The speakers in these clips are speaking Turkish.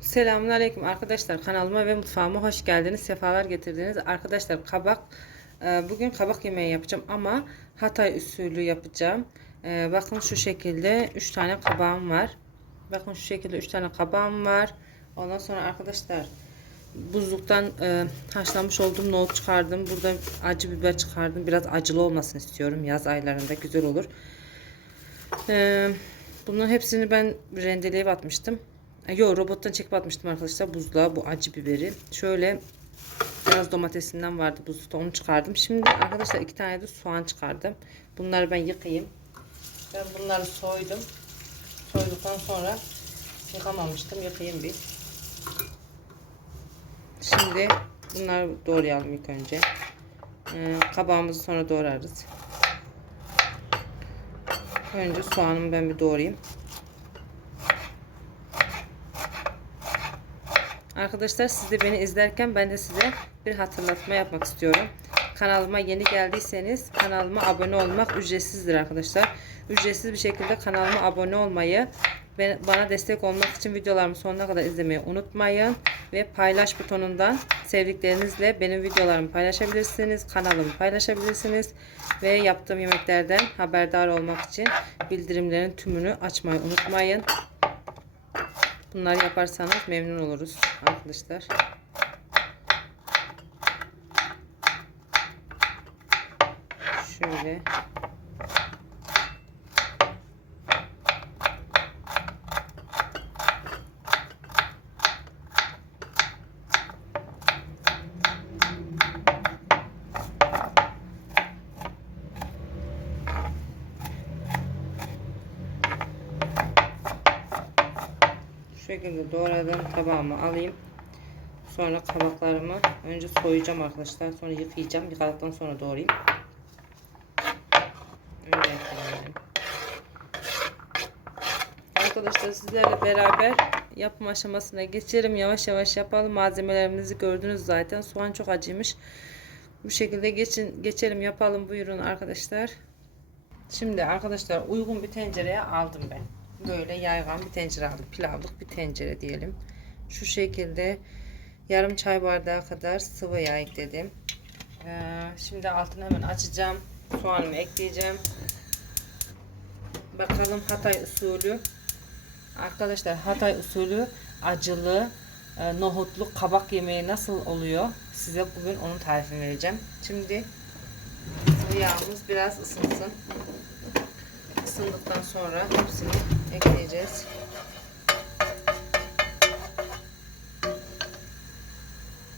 Selamünaleyküm arkadaşlar. Kanalıma ve mutfağıma hoş geldiniz. Sefalar getirdiniz. Arkadaşlar kabak e, bugün kabak yemeği yapacağım ama Hatay usulü yapacağım. E, bakın şu şekilde 3 tane kabağım var. Bakın şu şekilde 3 tane kabağım var. Ondan sonra arkadaşlar buzluktan e, haşlanmış olduğum nohut çıkardım. Burada acı biber çıkardım. Biraz acılı olmasını istiyorum. Yaz aylarında güzel olur. Bunların hepsini ben rendeleyip atmıştım Yo robottan çekip atmıştım arkadaşlar buzluğa bu acı biberi. Şöyle biraz domatesinden vardı buzlukta onu çıkardım. Şimdi arkadaşlar iki tane de soğan çıkardım. Bunları ben yıkayayım. Ben bunları soydum. Soyduktan sonra yıkamamıştım. Yıkayayım bir. Şimdi bunları doğrayalım ilk önce. Ee, kabağımızı sonra doğrarız. Önce soğanımı ben bir doğrayayım. Arkadaşlar siz de beni izlerken ben de size bir hatırlatma yapmak istiyorum. Kanalıma yeni geldiyseniz kanalıma abone olmak ücretsizdir arkadaşlar. Ücretsiz bir şekilde kanalıma abone olmayı ve bana destek olmak için videolarımı sonuna kadar izlemeyi unutmayın. Ve paylaş butonundan sevdiklerinizle benim videolarımı paylaşabilirsiniz. Kanalımı paylaşabilirsiniz. Ve yaptığım yemeklerden haberdar olmak için bildirimlerin tümünü açmayı unutmayın. Bunları yaparsanız memnun oluruz arkadaşlar. Şöyle. Şekilde doğradığım tabağımı alayım. Sonra kabaklarımı önce soyacağım arkadaşlar. Sonra yıkayacağım. Yıkadıktan sonra doğrayayım. Arkadaşlar sizlerle beraber yapım aşamasına geçelim. Yavaş yavaş yapalım. Malzemelerimizi gördünüz zaten. Soğan çok acıymış. Bu şekilde geçin geçelim yapalım buyurun arkadaşlar. Şimdi arkadaşlar uygun bir tencereye aldım ben böyle yaygan bir tencere aldım. Pilavlık bir tencere diyelim. Şu şekilde yarım çay bardağı kadar sıvı yağ ekledim. Ee, şimdi altını hemen açacağım. Soğanımı ekleyeceğim. Bakalım Hatay usulü. Arkadaşlar Hatay usulü acılı e, nohutlu kabak yemeği nasıl oluyor? Size bugün onun tarifini vereceğim. Şimdi sıvı yağımız biraz ısınsın. Isındıktan sonra hepsini ekleyeceğiz.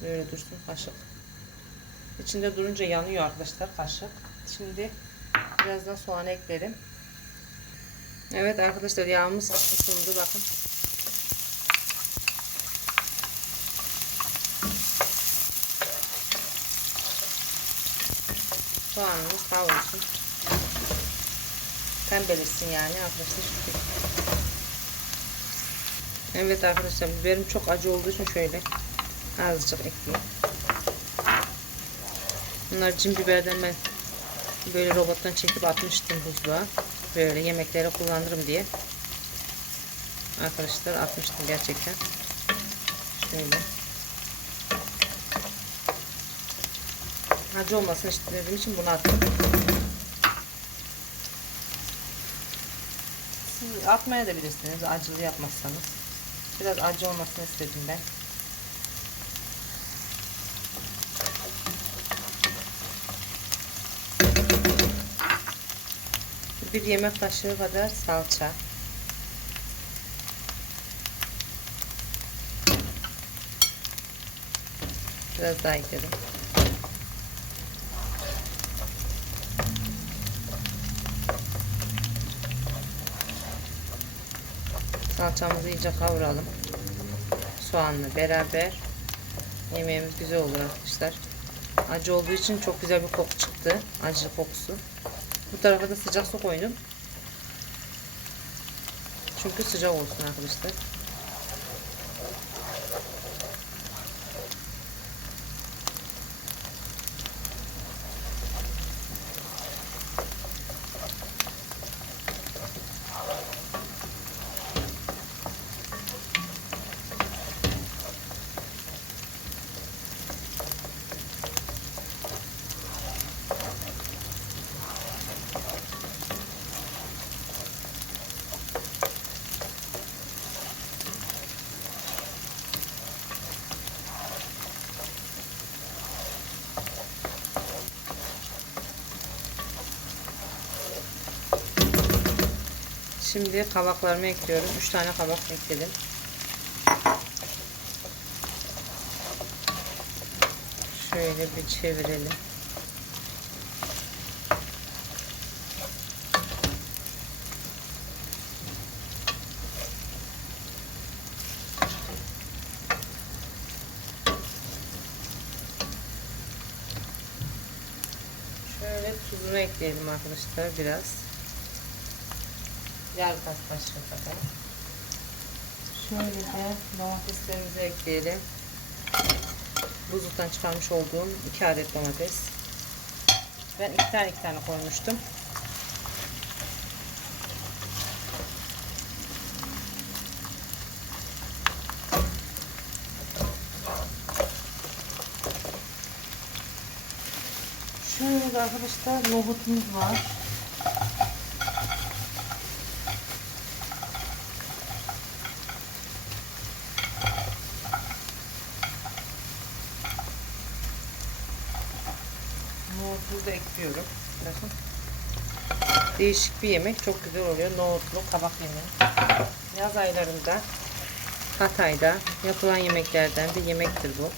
Böyle dursun kaşık. İçinde durunca yanıyor arkadaşlar kaşık. Şimdi birazdan soğan eklerim. Evet arkadaşlar yağımız ısındı bakın. Soğanımız kavrulsun pembeleşsin yani arkadaşlar. Evet arkadaşlar biberim çok acı olduğu için şöyle azıcık ekleyeyim. Bunlar cin biberden ben böyle robottan çekip atmıştım buzluğa. Böyle yemeklere kullanırım diye. Arkadaşlar atmıştım gerçekten. Şöyle. Acı olmasını istediğim için bunu attım. Siz atmaya da bilirsiniz acılı yapmazsanız. Biraz acı olmasını istedim ben. Bir yemek kaşığı kadar salça. Biraz daha ekledim. Salçamızı iyice kavuralım. Soğanla beraber yemeğimiz güzel olur arkadaşlar. Acı olduğu için çok güzel bir koku çıktı. Acı kokusu. Bu tarafa da sıcak su koydum. Çünkü sıcak olsun arkadaşlar. Şimdi kabaklarımı ekliyorum. 3 tane kabak ekledim. Şöyle bir çevirelim. Şöyle tuzunu ekleyelim arkadaşlar biraz. Tas kaşığı kadar. Şöyle de domateslerimizi ekleyelim. Buzluktan çıkarmış olduğum 2 adet domates. Ben iki tane iki tane koymuştum. Şöyle arkadaşlar nohutumuz var. Nohutumu da ekliyorum. Bakın. Değişik bir yemek. Çok güzel oluyor. Nohutlu kabak yemeği. Yaz aylarında Hatay'da yapılan yemeklerden bir yemektir bu.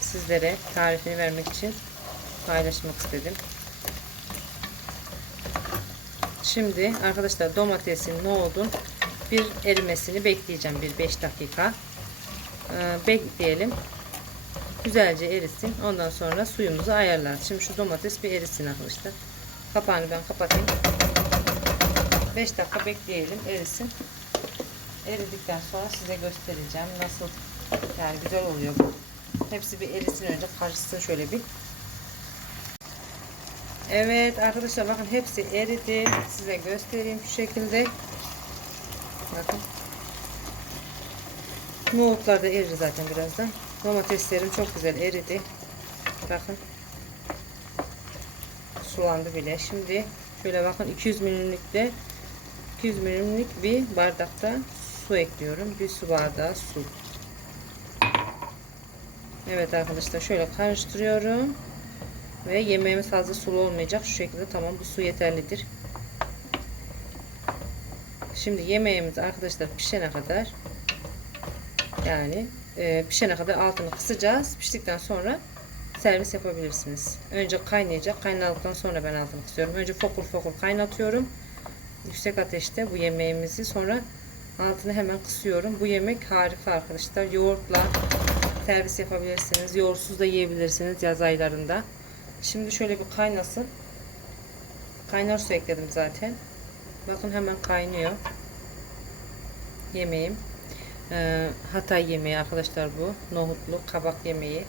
Sizlere tarifini vermek için paylaşmak istedim. Şimdi arkadaşlar domatesin, nohudun bir erimesini bekleyeceğim bir 5 dakika. Ee, bekleyelim. Güzelce erisin. Ondan sonra suyumuzu ayarlar. Şimdi şu domates bir erisin arkadaşlar. Kapağını ben kapatayım. 5 dakika bekleyelim erisin. Eridikten sonra size göstereceğim. Nasıl yani güzel oluyor bu. Hepsi bir erisin önce karışsın şöyle bir. Evet arkadaşlar bakın hepsi eridi. Size göstereyim şu şekilde. Bakın. Nohutlar da erir zaten birazdan. Domateslerim çok güzel eridi. Bakın. Sulandı bile. Şimdi şöyle bakın 200 milimlikte 200 milimlik bir bardakta su ekliyorum. Bir su bardağı su. Evet arkadaşlar şöyle karıştırıyorum. Ve yemeğimiz fazla sulu olmayacak. Şu şekilde tamam bu su yeterlidir. Şimdi yemeğimiz arkadaşlar pişene kadar yani e, pişene kadar altını kısacağız. Piştikten sonra servis yapabilirsiniz. Önce kaynayacak. Kaynadıktan sonra ben altını kısıyorum. Önce fokur fokur kaynatıyorum. Yüksek ateşte bu yemeğimizi sonra altını hemen kısıyorum. Bu yemek harika arkadaşlar. Yoğurtla servis yapabilirsiniz. Yoğurtsuz da yiyebilirsiniz yaz aylarında. Şimdi şöyle bir kaynasın. Kaynar su ekledim zaten. Bakın hemen kaynıyor. Yemeğim. Ee, Hatay yemeği arkadaşlar bu. Nohutlu kabak yemeği.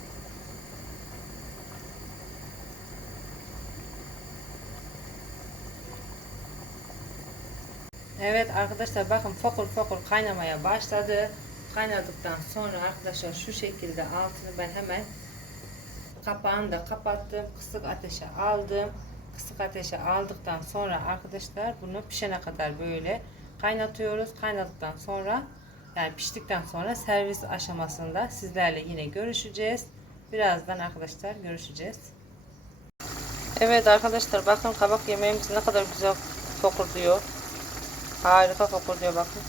Evet arkadaşlar bakın fokur fokur kaynamaya başladı. Kaynadıktan sonra arkadaşlar şu şekilde altını ben hemen kapağını da kapattım. Kısık ateşe aldım. Kısık ateşe aldıktan sonra arkadaşlar bunu pişene kadar böyle kaynatıyoruz. Kaynadıktan sonra yani piştikten sonra servis aşamasında sizlerle yine görüşeceğiz. Birazdan arkadaşlar görüşeceğiz. Evet arkadaşlar bakın kabak yemeğimiz ne kadar güzel fokurduyor. Harika fokurduyor bakın.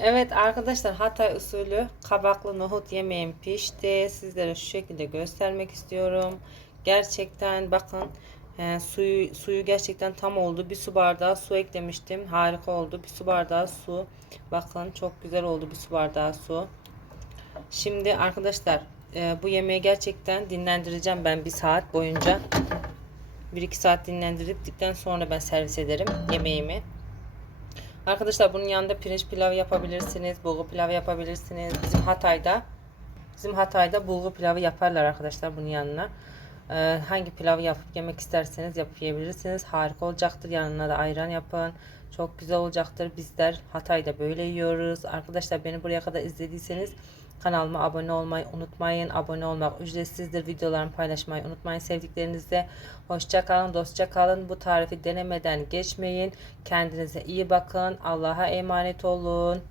Evet arkadaşlar Hatay usulü kabaklı nohut yemeğim pişti. Sizlere şu şekilde göstermek istiyorum. Gerçekten bakın e, suyu suyu gerçekten tam oldu. Bir su bardağı su eklemiştim. Harika oldu. Bir su bardağı su. Bakın çok güzel oldu bir su bardağı su. Şimdi arkadaşlar e, bu yemeği gerçekten dinlendireceğim ben bir saat boyunca. 1-2 saat dinlendirdikten sonra ben servis ederim yemeğimi. Arkadaşlar bunun yanında pirinç pilavı yapabilirsiniz. Bulgur pilavı yapabilirsiniz. Bizim Hatay'da bizim Hatay'da bulgur pilavı yaparlar arkadaşlar bunun yanına. Ee, hangi pilavı yapıp yemek isterseniz yapıp yiyebilirsiniz. Harika olacaktır. Yanına da ayran yapın. Çok güzel olacaktır. Bizler Hatay'da böyle yiyoruz. Arkadaşlar beni buraya kadar izlediyseniz kanalıma abone olmayı unutmayın. Abone olmak ücretsizdir. Videolarımı paylaşmayı unutmayın sevdiklerinizle. Hoşça kalın, dostça kalın. Bu tarifi denemeden geçmeyin. Kendinize iyi bakın. Allah'a emanet olun.